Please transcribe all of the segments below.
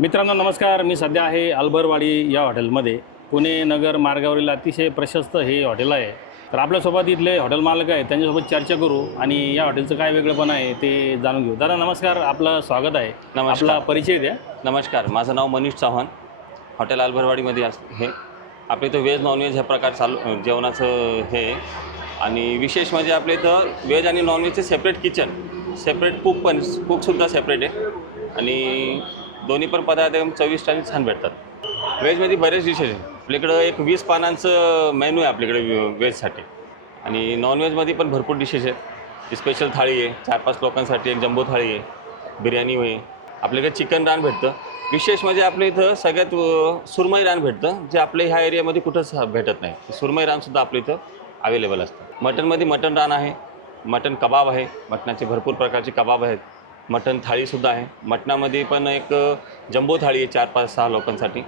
मित्रांनो नमस्कार. मी सध्या आहे अल्बरवाडी या हॉटेलमध्ये. पुणे नगर मार्गावरील अतिशय प्रशस्त हे हॉटेल आहे. तर आपल्यासोबत इथले हॉटेल मालक आहेत त्यांच्यासोबत चर्चा करू आणि या हॉटेलचं काय वेगळंपण आहे ते जाणून घेऊ. दादा नमस्कार. आपलं स्वागत आहे. नमस्कार. आपला परिचय द्या. नमस्कार. माझं नाव मनीष चव्हाण. हॉटेल आलभरवाडीमध्ये अस हे. आपल्या इथं व्हेज नॉनव्हेज ह्या प्रकार चालू जेवणाचं हे. आहे. आणि विशेष म्हणजे आपल्या इथं व्हेज आणि नॉनव्हेजचे सेपरेट किचन सेपरेट कुक पण कुकसुद्धा सेपरेट आहे. आणि दोन्ही पण पदार्थ एकदम चविष्ट आणि छान भेटतात. व्हेजमध्ये बरेच डिशेस आहेत. आपल्याकडं एक वीस पानांचं मेनू आहे आपल्याकडे व्हेजसाठी आणि नॉनव्हेजमध्ये पण भरपूर डिशेस आहेत. स्पेशल थाळी आहे. चार पाच लोकांसाठी एक जम्बो थाळी आहे. बिर्याणी आहे. आपल्याकडे चिकन रान भेटतं. विशेष म्हणजे आपल्या इथं सगळ्यात सुरमई रान भेटतं. जे आपल्या ह्या एरियामध्ये कुठंच भेटत नाही. सुरमई रानसुद्धा आपल्या इथं अवेलेबल असतं. मटनमध्ये मटन रान आहे. मटन कबाब आहे. मटणाचे भरपूर प्रकारचे कबाब आहेत. मटण थाळीसुद्धा आहे. मटणामध्ये पण एक जम्बो थाळी आहे चार पाच सहा लोकांसाठी.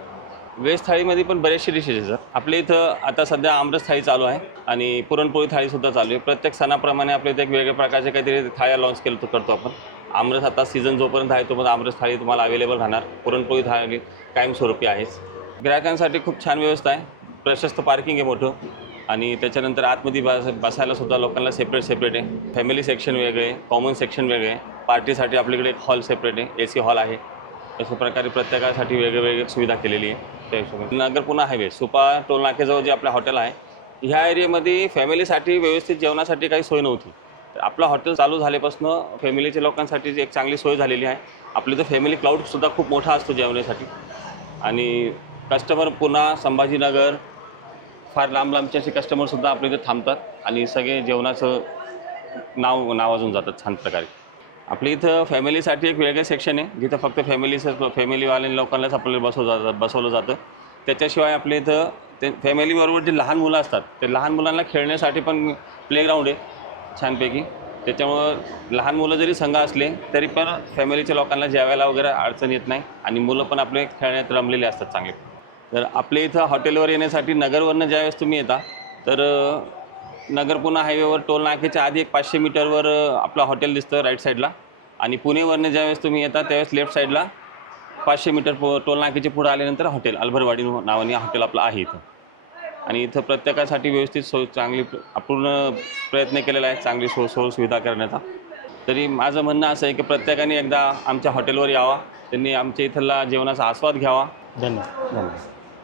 व्हेज थाळीमध्ये पण बरेचसे डिशेस आहेत सर आपल्या इथं आता सध्या आमरस थाळी चालू आहे आणि पुरणपोळी थाळीसुद्धा चालू आहे. प्रत्येक सणाप्रमाणे आपल्या इथे एक वेगळ्या प्रकारचे काहीतरी थाळ्या लॉन्च केलं करतो आपण. आमरस आता सीझन जोपर्यंत आहे तोपर्यंत आमरस थाळी तुम्हाला अवेलेबल राहणार. पुरणपोळी थाळी कायमस्वरूपी आहेच. ग्राहकांसाठी खूप छान व्यवस्था आहे. प्रशस्त पार्किंग आहे मोठं. आणि त्याच्यानंतर आतमध्ये बस बसायला सुद्धा लोकांना सेपरेट सेपरेट आहे. फॅमिली सेक्शन वेगळे कॉमन सेक्शन वेगळे. आहे पार्टीसाठी आपल्याकडे एक हॉल सेपरेट आहे ए सी हॉल आहे. अशा प्रकारे प्रत्येकासाठी वेगळे वेगळे सुविधा केलेली आहे त्या हिशोबाने. नगर पुन्हा हायवे सुपा टोल जे आपलं हॉटेल आहे ह्या एरियामध्ये फॅमिलीसाठी व्यवस्थित जेवणासाठी काही सोय नव्हती. तर आपलं हॉटेल चालू झाल्यापासून फॅमिलीच्या लोकांसाठी जी एक चांगली सोय झालेली आहे आपली तर फॅमिली क्लाउडसुद्धा खूप मोठा असतो जेवणासाठी आणि कस्टमर पुन्हा संभाजीनगर फार लांब लांबचे असे कस्टमरसुद्धा आपल्या इथे थांबतात आणि सगळे जेवणाचं नाव नावाजून जातात छान प्रकारे. आपल्या इथं फॅमिलीसाठी एक वेगळं सेक्शन आहे. जिथं फक्त फॅमिलीचं फॅमिलीवाल्या लोकांनाच आपल्याला बसवलं जातं बसवलं जातं. त्याच्याशिवाय आपल्या इथं ते फॅमिलीबरोबर जे लहान मुलं असतात ते लहान मुलांना खेळण्यासाठी पण प्लेग्राऊंड आहे छानपैकी. त्याच्यामुळं लहान मुलं जरी संघ असले तरी पण फॅमिलीच्या लोकांना जेवायला वगैरे अडचण येत नाही आणि मुलं पण आपले खेळण्यात रमलेले असतात चांगले. तर आपल्या इथं हॉटेलवर येण्यासाठी नगरवरनं ज्यावेळेस तुम्ही येता तर नगरपुणा नगर हायवेवर टोल नाक्याच्या आधी एक पाचशे मीटरवर आपलं हॉटेल दिसतं राईट साईडला. आणि पुणेवरनं ज्यावेळेस तुम्ही येता त्यावेळेस लेफ्ट साईडला पाचशे मीटर पु टोल नाक्याच्या पुढे आल्यानंतर हॉटेल अल्भरवाडी नावाने हॉटेल आपलं आहे इथं. आणि इथं प्रत्येकासाठी व्यवस्थित सोय चांगली पूर्ण प्रयत्न केलेला आहे चांगली सो सोय सुविधा करण्याचा. तरी माझं म्हणणं असं आहे की प्रत्येकाने एकदा आमच्या हॉटेलवर यावा त्यांनी आमच्या इथला जेवणाचा आस्वाद घ्यावा. धन्यवाद. धन्यवाद.